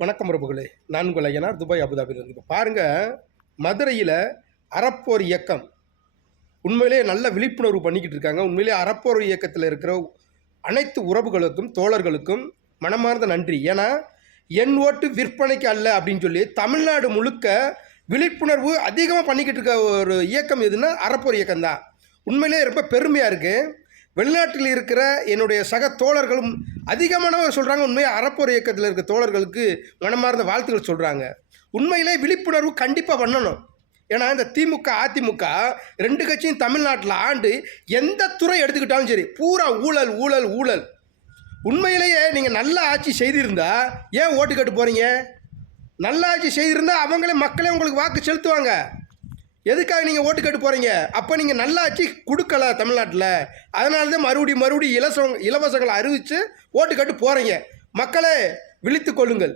வணக்கம் பிரபுகளே. நான் உங்கள் ஐயனார், துபாய் அபுதாபியிலிருந்து. இப்போ பாருங்கள், மதுரையில் அறப்போர் இயக்கம் உண்மையிலே நல்ல விழிப்புணர்வு பண்ணிக்கிட்டு இருக்காங்க. உண்மையிலே அறப்போர் இயக்கத்தில் இருக்கிற அனைத்து உறவுகளுக்கும் தோழர்களுக்கும் மனமார்ந்த நன்றி. ஏன்னா என் ஓட்டு விற்பனைக்கு அல்ல அப்படின்னு சொல்லி தமிழ்நாடு முழுக்க விழிப்புணர்வு அதிகமாக பண்ணிக்கிட்டு இருக்க ஒரு இயக்கம் எதுன்னா அறப்போர் இயக்கம் தான். உண்மையிலே ரொம்ப பெருமையாக இருக்குது. வெளிநாட்டில் இருக்கிற என்னுடைய சக தோழர்களும் அதிகமானவர் சொல்கிறாங்க, உண்மையாக அறப்போர் இயக்கத்தில் இருக்க தோழர்களுக்கு மனமார்ந்த வாழ்த்துக்கள் சொல்கிறாங்க. உண்மையிலே விழிப்புணர்வு கண்டிப்பாக பண்ணணும். ஏன்னா இந்த திமுக அதிமுக ரெண்டு கட்சியும் தமிழ்நாட்டில் ஆண்டு எந்த துறை எடுத்துக்கிட்டாலும் சரி பூரா ஊழல் ஊழல் ஊழல். உண்மையிலேயே நீங்கள் நல்ல ஆட்சி செய்திருந்தால் ஏன் ஓட்டு கேட்டு போகிறீங்க? நல்ல ஆட்சி செய்திருந்தால் அவங்களே மக்களே உங்களுக்கு வாக்கு செலுத்துவாங்க. எதுக்காக நீங்கள் ஓட்டு கேட்டு போகிறீங்க? அப்போ நீங்கள் நல்லாட்சி கொடுக்கல தமிழ்நாட்டில். அதனால தான் மறுபடியும் இலவசங்களை அறிவித்து ஓட்டு கேட்டு போகிறீங்க. மக்களே விழித்து கொள்ளுங்கள்.